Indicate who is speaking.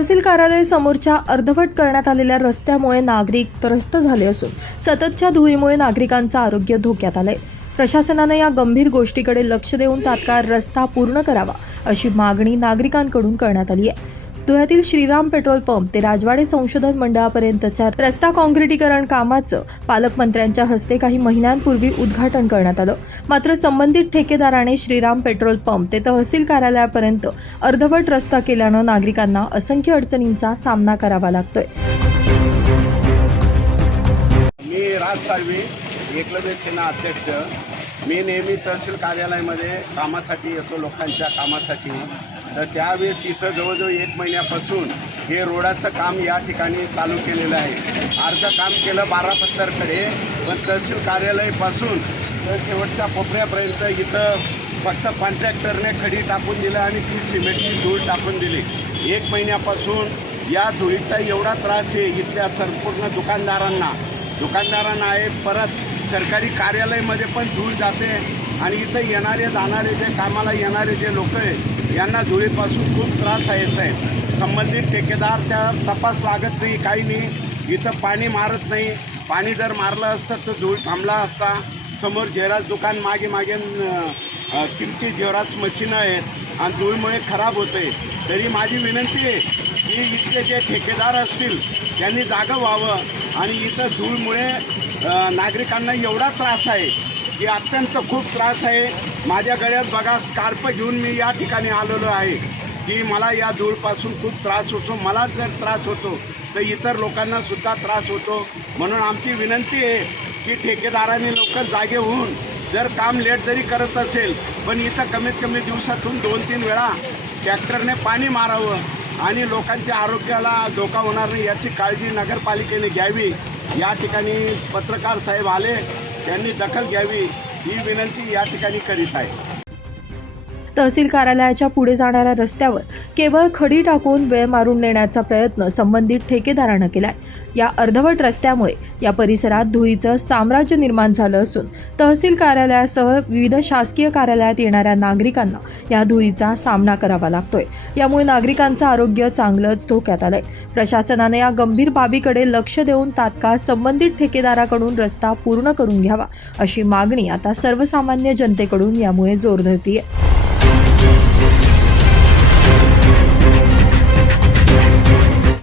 Speaker 1: तहसील कार्यालय समोरच्या अर्धवट करण्यात आलेल्या रस्त्यामुळे नागरिक त्रस्त झाले असून सततच्या धुळीमुळे नागरिकांचं आरोग्य धोक्यात आलंय. प्रशासनानं या गंभीर गोष्टीकडे लक्ष देऊन तात्काळ रस्ता पूर्ण करावा अशी मागणी नागरिकांकडून करण्यात आली आहे. धुळ्यातील श्रीराम पेट्रोल पंप ते राजवाडे संशोधन मंडळापर्यंतच्या रस्ता काँक्रिटीकरण कामाचं पालकमंत्र्यांच्या हस्ते काही महिन्यांपूर्वी उद्घाटन करण्यात आलं. मात्र संबंधित ठेकेदाराने श्रीराम पेट्रोल पंप ते तहसील कार्यालयापर्यंत अर्धवट रस्ता केल्यानं नागरिकांना असंख्य अडचणींचा सामना करावा लागतोय.
Speaker 2: मी राज साळवी एकलव्य सेना अध्यक्ष. मी नेहमी तहसील कार्यालयामध्ये कामासाठी येतो लोकांच्या कामासाठी. तर त्यावेळेस इथं जवळजवळ एक महिन्यापासून हे रोडाचं काम या ठिकाणी चालू केलेलं आहे. अर्ध काम केलं बारा पत्तरकडे पण तहसील कार्यालयापासून तर शेवटच्या कोपऱ्यापर्यंत इथं फक्त कॉन्ट्रॅक्टरने खडी टाकून दिलं आणि ती सिमेंटची धूळ टाकून दिली. एक महिन्यापासून या धुळीचा एवढा त्रास आहे इथल्या संपूर्ण दुकानदारांना. दुकानदारांना आहे परत सरकारी कार्यालयामध्ये पण धूळ जाते. आणि इथं येणारे जाणारे जे कामाला येणारे जे लोक आहे यांना धुळीपासून खूप त्रास आहे. साहेब संबंधित ठेकेदार त्या तपास लागत नाही काही नाही. इथं पाणी मारत नाही. पाणी जर मारलं असतं तर धूळ थांबला असता. समोर जेरास दुकान मागे मागे किमती जेरास मशीनं आहेत आणि धूळमुळे खराब होते तरी माझी विनंती आहे की इथले जे ठेकेदार असतील त्यांनी जागं व्हावं आणि इथं धूळमुळे नागरिकांना एवढा त्रास आहे की अत्यंत खूप त्रास आहे. माझ्या गळ्यात बघा स्कार्प घेऊन मी या ठिकाणी आलेलो आहे. की मला या धूळपासून खूप त्रास होतो. मला जर त्रास होतो तर इतर लोकांना सुद्धा त्रास होतो. म्हणून आमची विनंती आहे की ठेकेदारांनी लवकर जागे होऊन जर काम लेट जरी करत असेल पण इथं कमीत कमी दिवसातून दोन तीन वेळा ट्रॅक्टरने पाणी मारावं आणि लोकांच्या आरोग्याला धोका होणार नाही याची काळजी नगरपालिकेने घ्यावी. या ठिकाणी पत्रकार साहेब आले. त्यांनी दखल घ्यावी ही विनंती या ठिकाणी करीत आहे.
Speaker 1: तहसील कार्यालयाच्या पुढे जाणाऱ्या रस्त्यावर केवळ खडी टाकून वेळ मारून नेण्याचा प्रयत्न संबंधित ठेकेदारानं केलाय. या अर्धवट रस्त्यामुळे या परिसरात धुळीचं साम्राज्य निर्माण झालं असून तहसील कार्यालयासह विविध शासकीय कार्यालयात येणाऱ्या नागरिकांना या धुळीचा सामना करावा लागतोय. यामुळे नागरिकांचं आरोग्य चांगलंच धोक्यात आलंय. प्रशासनाने या गंभीर बाबीकडे लक्ष देऊन तात्काळ संबंधित ठेकेदाराकडून रस्ता पूर्ण करून घ्यावा अशी मागणी आता सर्वसामान्य जनतेकडून यामुळे जोर धरतीये